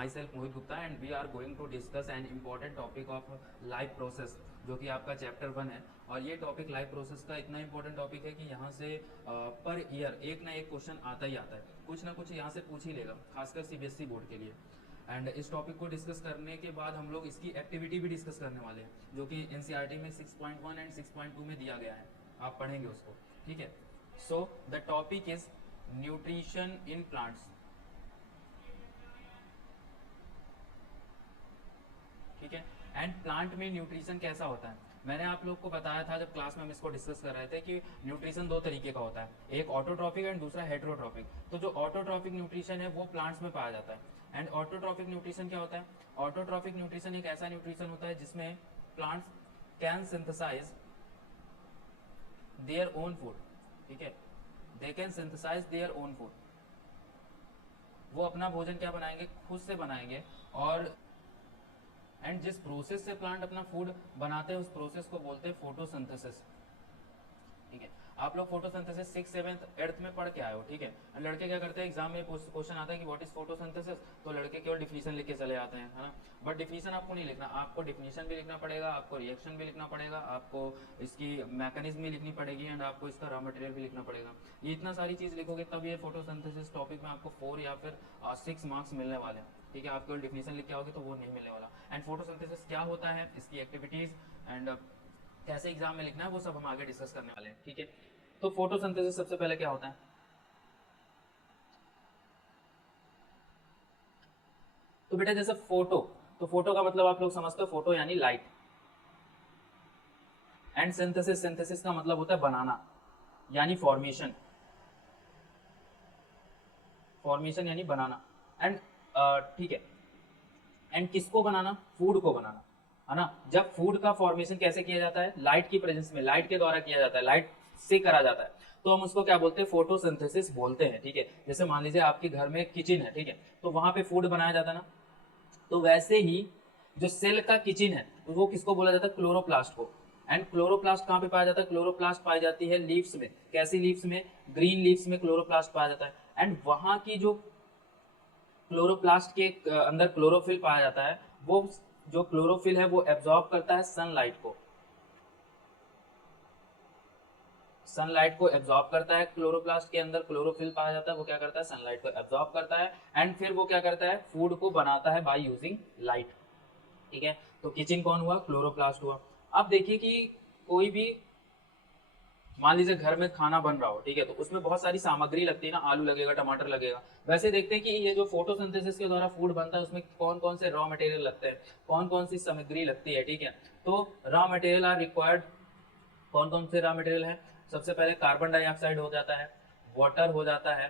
Myself Mohit Gupta and we are going to discuss an important topic of life process जो कि आपका chapter 1 है। और ये टॉपिक लाइफ प्रोसेस का इतना इंपॉर्टेंट टॉपिक है कि यहाँ से पर ईयर एक ना एक क्वेश्चन आता ही आता है, कुछ ना कुछ यहाँ से पूछ ही लेगा, खासकर सीबीएसई बोर्ड के लिए। एंड इस टॉपिक को डिस्कस करने के बाद हम लोग इसकी एक्टिविटी भी डिस्कस करने वाले हैं, जो कि एनसीईआरटी में 6.1 एंड 6.2 में दिया गया है, आप पढ़ेंगे उसको, ठीक है। So the topic is nutrition in plants, ठीक है। एंड प्लांट में न्यूट्रिशन कैसा होता है, मैंने आप लोग को बताया था जब क्लास में हम इसको डिस्कस कर रहे थे कि न्यूट्रिशन दो तरीके का होता है, एक ऑटोट्रॉपिक एंड दूसरा हेटेरोट्रॉपिक। तो जो ऑटोट्रॉपिक न्यूट्रिशन है वो प्लांट्स में पाया जाता है। एंड ऑटोट्रॉपिक न्यूट्रिशन क्या होता है? ऑटोट्रॉपिक न्यूट्रिशन एक ऐसा न्यूट्रिशन होता है जिसमें plants can synthesise their own food, ठीक है, they can synthesise their own food, वो अपना भोजन क्या बनाएंगे, खुद से बनाएंगे। और एंड जिस प्रोसेस से प्लांट अपना फूड बनाते हैं उस प्रोसेस को बोलते हैं फोटोसिंथेसिस, ठीक है। आप लोग फोटोसिंथेसिस 6th 7th 8th में पढ़ के आए हो, ठीक है। लड़के क्या करते हैं, एग्जाम में क्वेश्चन आता है कि व्हाट इज फोटोसिंथेसिस, तो लड़के केवल डिफिनीशन लिख के चले आते हैं, है ना। बट डिफिनीशन आपको नहीं लिखना, आपको डिफिनीशन भी लिखना पड़ेगा, आपको रिएक्शन भी लिखना पड़ेगा, आपको इसकी मैकेनिज्म भी लिखनी पड़ेगी, एंड आपको इसका रॉ मटेरियल भी लिखना पड़ेगा। ये इतना सारी चीज़ लिखोगे तब ये फोटोसिंथेसिस टॉपिक में आपको 4 या फिर 6 मार्क्स मिलने वाले हैं, ठीक है। आप केवल डिफिनीशन लिख के आओगे तो वो नहीं मिलने वाला। एंड फोटोसिंथेसिस क्या होता है, इसकी एक्टिविटीज एंड कैसे एग्जाम में लिखना है, वो सब हम आगे डिस्कस करने वाले हैं, ठीक है। तो फोटोसिंथेसिस सबसे पहले क्या होता है, तो बेटा जैसे फोटो, तो फोटो का मतलब आप लोग समझते हो, फोटो यानी लाइट। एंड सिंथेसिस, सिंथेसिस का मतलब होता है बनाना यानी फॉर्मेशन, फॉर्मेशन यानी बनाना। एंड ठीक है, एंड किसको बनाना, फूड को बनाना, है ना। जब फूड का फॉर्मेशन कैसे किया जाता है, लाइट की प्रेजेंस में, लाइट के द्वारा किया जाता है, लाइट से करा जाता है, तो हम उसको क्या बोलते हैं, फोटोसिंथेसिस बोलते हैं, ठीक है। जैसे मान लीजिए आपके घर में किचन है, ठीक है, तो वहां पे फूड बनाया जाता है ना, तो वैसे ही जो सेल का किचन है वो किसको बोला जाता है, क्लोरोप्लास्ट को। एंड क्लोरोप्लास्ट कहाँ पे पाया जाता है, क्लोरोप्लास्ट पाई जाती है लीव्स में, कैसी लीव्स में, ग्रीन लीव्स में क्लोरोप्लास्ट पाया जाता है। एंड वहां की जो क्लोरोप्लास्ट के अंदर क्लोरोफिल पाया जाता है, वो जो क्लोरोफिल है वो एब्जॉर्ब करता है सनलाइट को, सनलाइट को एब्जॉर्ब करता है। क्लोरोप्लास्ट के अंदर क्लोरोफिल पाया जाता है, वो क्या करता है, सनलाइट को एब्जॉर्ब करता है, एंड फिर वो क्या करता है, फूड को बनाता है बाय यूजिंग लाइट, ठीक है। तो किचन कौन हुआ, क्लोरोप्लास्ट हुआ। अब देखिए कि कोई भी, मान लीजिए घर में खाना बन रहा हो, ठीक है, तो उसमें बहुत सारी सामग्री लगती है ना, आलू लगेगा, टमाटर लगेगा। वैसे देखते हैं कि ये जो फोटोसिंथेसिस के द्वारा फूड बनता है उसमें कौन कौन से रॉ मटेरियल लगते हैं, कौन कौन सी सामग्री लगती है, ठीक है। तो रॉ मटेरियल आर रिक्वायर्ड, कौन कौन से रॉ मटेरियल है, सबसे पहले कार्बन डाइऑक्साइड हो जाता है, वाटर हो जाता है,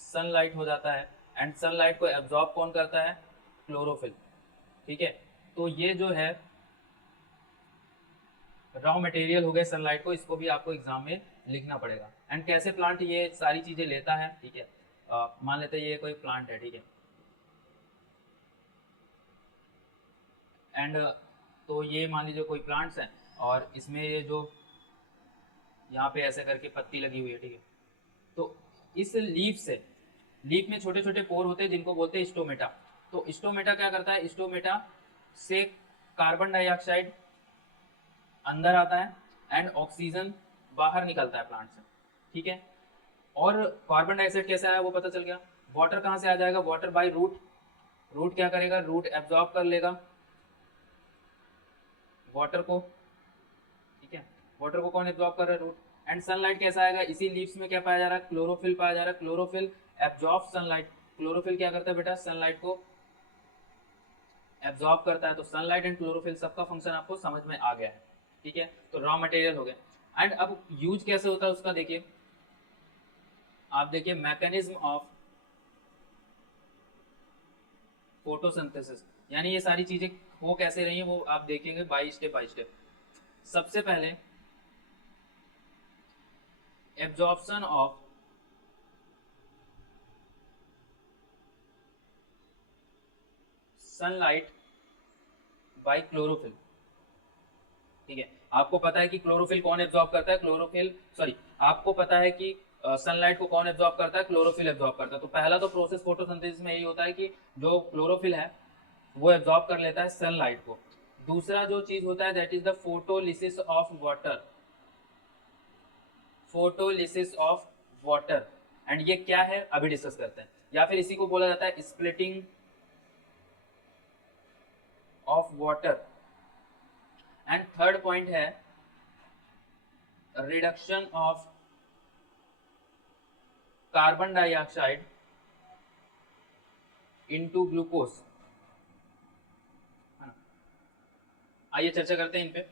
सनलाइट हो जाता है। एंड सनलाइट को एब्जॉर्ब कौन करता है, क्लोरोफिल, ठीक है। तो ये जो है रॉ मटेरियल हो गए सनलाइट को, इसको भी आपको एग्जाम में लिखना पड़ेगा। एंड कैसे प्लांट ये सारी चीजें लेता है, ठीक है। मान लेते हैं ये कोई प्लांट है, ठीक है, एंड तो ये मान लीजिए कोई प्लांट्स हैं, और इसमें ये जो यहाँ पे ऐसे करके पत्ती लगी हुई है, ठीक है। तो इस लीफ से, लीफ में छोटे छोटे पोर होते हैं जिनको बोलते हैं स्टोमेटा। तो स्टोमेटा क्या करता है, स्टोमेटा से कार्बन डाइऑक्साइड अंदर आता है एंड ऑक्सीजन बाहर निकलता है प्लांट से, ठीक है। और कार्बन डाइऑक्साइड कैसे आया वो पता चल गया। वाटर कहाँ से आ जाएगा, वाटर बाय रूट, रूट क्या करेगा, रूट एब्जॉर्ब कर लेगा वाटर को, ठीक है। वाटर को कौन एब्जॉर्ब कर रहा है, रूट। एंड सनलाइट कैसा आएगा, इसी लीव्स में क्या पाया जा रहा है, क्लोरोफिल पाया जा रहा है, क्लोरोफिल एब्जॉर्ब सनलाइट, क्लोरोफिल क्या करता है बेटा, सनलाइट को एब्जॉर्ब करता है। तो सनलाइट एंड क्लोरोफिल सबका फंक्शन आपको समझ में आ गया है, ठीक है। तो रॉ मटेरियल हो गए। एंड अब यूज कैसे होता है उसका देखिए, आप देखिए मैकेनिज्म ऑफ फोटोसिंथेसिस, यानी ये सारी चीजें हो कैसे रही हैं वो आप देखेंगे बाय स्टेप। सबसे पहले absorption of sunlight by chlorophyll, ठीक है। आपको पता है कि क्लोरोफिल कौन एब्जॉर्ब करता है, क्लोरोफिल, सॉरी, आपको पता है कि सनलाइट को कौन एब्जॉर्ब करता है? क्लोरोफिल एब्जॉर्ब करता है। तो पहला तो प्रोसेस फोटोसिंथेसिस में यही होता है कि जो क्लोरोफिल है वो एब्जॉर्ब कर लेता है सनलाइट को। दूसरा जो चीज होता है that is the photolysis of water, photolysis of water. And ये क्या है अभी डिस्कस करते हैं। या फिर इसी को बोला जाता है splitting of water. And third point है reduction of carbon dioxide into glucose. आइए चर्चा करते हैं इन पे।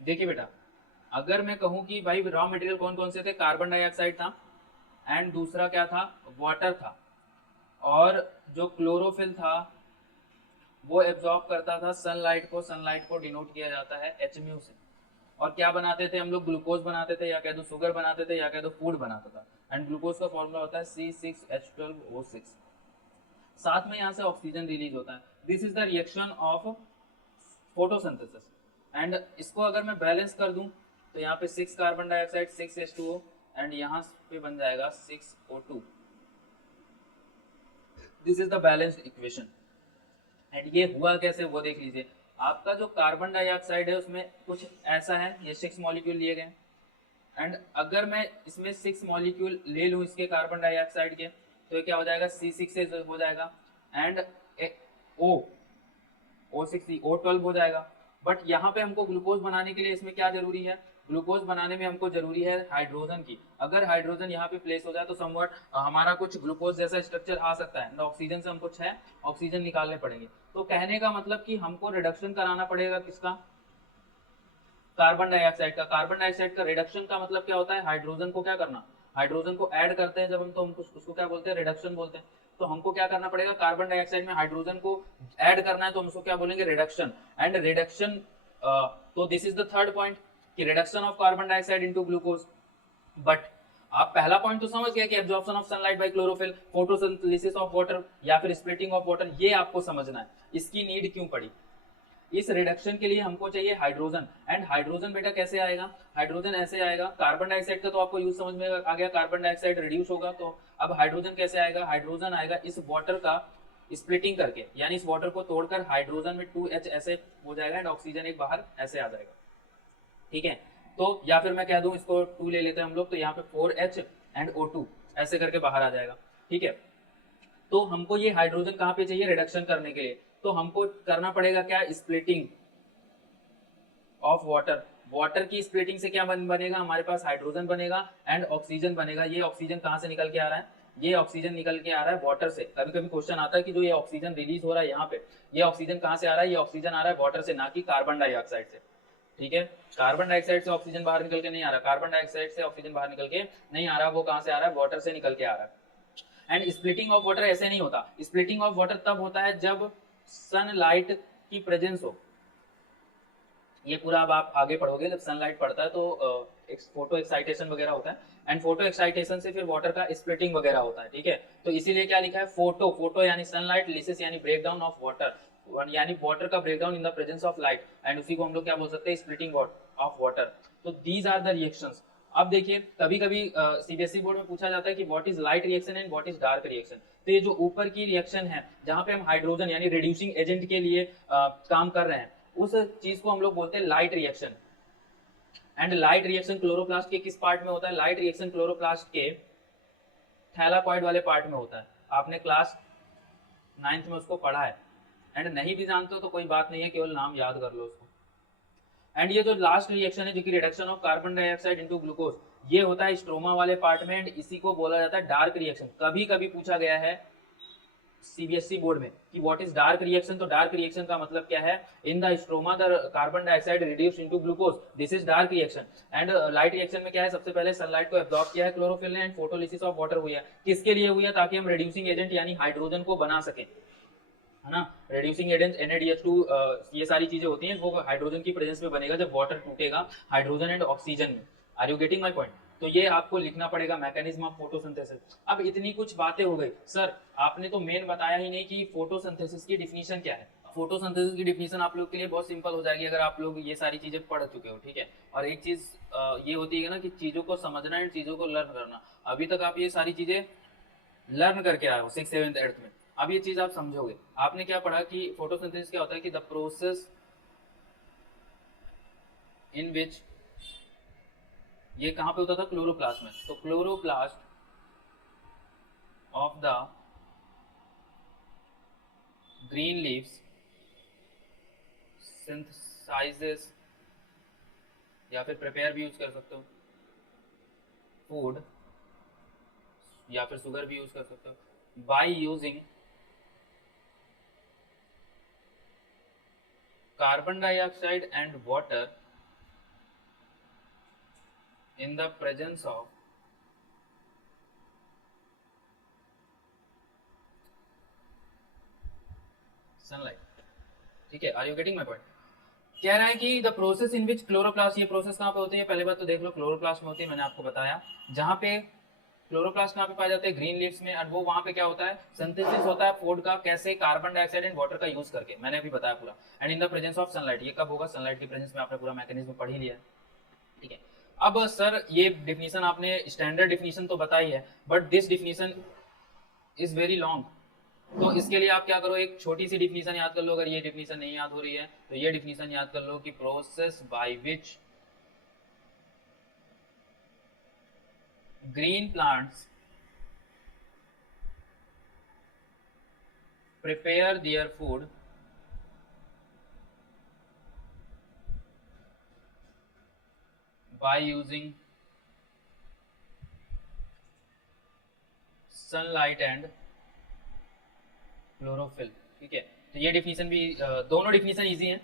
देखिए बेटा, अगर मैं कहूं कि भाई रॉ मटेरियल कौन कौन से थे, कार्बन डाइऑक्साइड था एंड दूसरा क्या था, वाटर था, और जो क्लोरोफिल था वो एब्जॉर्ब करता था सनलाइट को। सनलाइट को डिनोट किया जाता है HMU से। और क्या बनाते थे हम लोग? ग्लूकोज बनाते थे, या कह दो शुगर बनाते थे, या कह दो फूड बनाता था। एंड ग्लूकोज का फॉर्मूला होता है C6H12O6। साथ में यहाँ से ऑक्सीजन रिलीज होता है। This is the reaction of photosynthesis. And इसको अगर मैं बैलेंस कर दूं तो यहाँ पे 6 कार्बन डाइऑक्साइड, 6 H2O एंड यहाँ पे बन जाएगा 6 O2। This is the balanced equation. And ये हुआ कैसे वो देख लीजिए। आपका जो कार्बन डाइऑक्साइड है उसमें कुछ ऐसा है, ये 6 मॉलिक्यूल लिए गए। एंड अगर मैं इसमें 6 मॉलिक्यूल ले लूं इसके कार्बन डाइऑक्साइड के, तो ये क्या हो जाएगा? C6 से हो जाएगा एंड O12 हो जाएगा। बट यहाँ पे हमको ग्लूकोज बनाने के लिए इसमें क्या जरूरी है? ग्लूकोज बनाने में हमको जरूरी है हाइड्रोजन की। अगर हाइड्रोजन यहाँ पे प्लेस हो जाए तो समवट हमारा कुछ ग्लूकोज जैसा स्ट्रक्चर आ सकता है। ऑक्सीजन से हमको 6 ऑक्सीजन निकालने पड़ेंगे। तो कहने का मतलब कि हमको रिडक्शन कराना पड़ेगा किसका? कार्बन डाइऑक्साइड का। कार्बन डाइऑक्साइड का रिडक्शन का मतलब क्या होता है? हाइड्रोजन को क्या करना, हाइड्रोजन को ऐड करते हैं जब हम, तो हम उसको क्या बोलते हैं? रिडक्शन बोलते हैं। तो हमको क्या करना पड़ेगा? कार्बन डाइऑक्साइड में हाइड्रोजन को ऐड करना है, तो हम उसको क्या बोलेंगे? रिडक्शन। एंड रिडक्शन, तो this is the third point कि reduction of carbon dioxide into glucose. But आप पहला पॉइंट तो समझ गए कि absorption of sunlight by chlorophyll, photosynthesis of water या फिर स्प्लिटिंग ऑफ वाटर, ये आपको समझना है इसकी नीड क्यों पड़ी। इस रिडक्शन के लिए हमको चाहिए हाइड्रोजन। एंड हाइड्रोजन बेटा कैसे आएगा? हाइड्रोजन ऐसे आएगा। कार्बन डाइऑक्साइड का तो आपको यूज समझ में आ गया, कार्बन डाइऑक्साइड रिड्यूस होगा। तो अब हाइड्रोजन कैसे आएगा? हाइड्रोजन आएगा इस वाटर का स्प्लिटिंग करके, यानी इस वाटर को तोड़कर हाइड्रोजन में 2H ऐसे हो जाएगा एंड ऑक्सीजन एक बाहर ऐसे आ जाएगा। ठीक है, तो या फिर मैं कह दूं इसको 2 ले लेते हैं हम लोग, तो यहाँ पे 4H एंड O2 ऐसे करके बाहर आ जाएगा। ठीक है, तो हमको ये हाइड्रोजन कहाँ पे चाहिए? रिडक्शन करने के लिए। तो हमको करना पड़ेगा क्या? Splitting of water. वाटर की स्प्लिटिंग से क्या बनेगा? हमारे पास हाइड्रोजन बनेगा एंड ऑक्सीजन बनेगा। ये ऑक्सीजन कहाँ से निकल के आ रहा है? ये ऑक्सीजन निकल के आ रहा है वाटर से। कभी कभी क्वेश्चन आता है कि जो ये ऑक्सीजन रिलीज हो रहा है यहाँ पे, ये ऑक्सीजन कहाँ से आ रहा है? ये ऑक्सीजन आ रहा है वाटर से, ना कि कार्बन डाइऑक्साइड से। ठीक है, कार्बन डाइऑक्साइड से ऑक्सीजन बाहर निकल के नहीं आ रहा, कार्बन डाइऑक्साइड से ऑक्सीजन बाहर निकल के नहीं आ रहा, वो कहाँ से आ रहा है? वाटर से निकल के आ रहा है। एंड स्प्लिटिंग ऑफ वाटर ऐसे नहीं होता। स्प्लिटिंग ऑफ वाटर तब होता है जब सनलाइट की प्रेजेंस हो। ये पूरा अब आप आगे पढ़ोगे, जब सनलाइट पड़ता है तो फोटो एक्साइटेशन वगैरह होता है एंड फोटो एक्साइटेशन से फिर वाटर का स्प्लिटिंग वगैरह होता है। ठीक है, तो इसीलिए क्या लिखा है? फोटो, फोटो यानी सनलाइट, लिसिस यानी ब्रेकडाउन ऑफ वाटर, यानी वाटर का breakdown in the presence of light, and उसी को हम लोग क्या बोल सकते हैं? Splitting of water. तो दीज आर द रिएक्शंस। अब देखिए, कभी कभी सीबीएसई बोर्ड में पूछा जाता है कि what is light reaction and what is dark reaction. तो ये जो ऊपर की रिएक्शन है जहां पे हम हाइड्रोजन यानी रिड्यूसिंग एजेंट के लिए काम कर रहे हैं, उस चीज को हम लोग बोलते हैं light reaction. And light reaction chloroplast के किस पार्ट में होता है? लाइट रिएक्शन क्लोरोप्लास्ट के थैलाकॉइड वाले पार्ट में होता है। आपने क्लास 9th में उसको पढ़ा है। एंड नहीं भी जानते हो तो कोई बात नहीं है, केवल नाम याद कर लो उसको। एंड ये जो लास्ट रिएक्शन है जो कि reduction of carbon dioxide into glucose, ये होता है स्ट्रोमा वाले पार्ट में। एंड इसी को बोला जाता है डार्क रिएक्शन। कभी कभी पूछा गया है सीबीएसई बोर्ड में कि व्हाट इज डार्क रिएक्शन। तो डार्क रिएक्शन का मतलब क्या है? In the stroma the carbon dioxide reduce into glucose, this is dark reaction. And light reaction में क्या है? सबसे पहले सनलाइट को एब्जॉर्ब किया है क्लोरोफिल ने एंड फोटोलिसिस ऑफ वाटर हुई है। किसके लिए हुई है? ताकि हम रिड्यूसिंग एजेंट यानी हाइड्रोजन को बना सके, है ना। रिड्यूसिंग एजेंट NaDH2 ये सारी चीजें होती हैं, वो हाइड्रोजन की प्रेजेंस में बनेगा जब वाटर टूटेगा हाइड्रोजन एंड ऑक्सीजन में। Are you getting my point? तो ये आपको लिखना पड़ेगा मैकेनिज्म ऑफ फोटोसिंथेसिस। अब इतनी कुछ बातें हो गई, सर आपने तो मेन बताया ही नहीं कि फोटोसिंथेसिस की डिफिनीशन क्या है। फोटोसिंथेसिस की डिफिनेशन आप लोग के लिए बहुत सिंपल हो जाएगी अगर आप लोग ये सारी चीजें पढ़ चुके हो, ठीक है। और एक चीज ये होती है ना कि चीजों को समझना एंड चीजों को लर्न करना। अभी तक आप ये सारी चीजें लर्न करके आए हो 6th 7th 8th में, अब ये चीज आप समझोगे। आपने क्या पढ़ा कि फोटोसिंथेसिस क्या होता है कि द प्रोसेस इन विच, ये कहां पे होता था, क्लोरोप्लास्ट में। तो chloroplast of the green leaves synthesizes, या फिर प्रिपेयर भी यूज कर सकते हो, फूड, या फिर शुगर भी यूज कर सकते हो, by using carbon dioxide and water in the presence of sunlight, ठीक है। Are you getting my point? कह रहा है कि the process in which chloroplast, ये प्रोसेस कहाँ पे होती है, पहले बात तो देख लो, क्लोरोप्लास्ट में होती है, मैंने आपको बताया। जहाँ पे क्लोरोप्लास्ट कहाँ पे पाए जाते हैं, ग्रीन लीव्स में, और वो वहाँ पे क्या होता है, सिंथेसिस होता है फूड का, कैसे, कार्बन डाइऑक्साइड एंड वाटर का यूज करके, मैंने अभी बताया पूरा। And in the presence of sunlight, ये कब होगा, सनलाइट की प्रेजेंस में, आपने पूरा मैकेनिज्म पढ़ ही लिया है, ठीक है। अब सर ये डिफिनीशन आपने स्टैंडर्ड डिफिनीशन तो बताई है, but this definition is very long. तो इसके लिए आप क्या करो, एक छोटी सी डिफिनीशन याद कर लो। अगर ये डिफिनीशन नहीं याद हो रही है तो ये डिफिनीशन याद कर लो कि process by which green plants prepare their food by using sunlight and chlorophyll, ठीक है। तो ये डिफिनीशन भी, दोनों डिफिनीशन इजी हैं।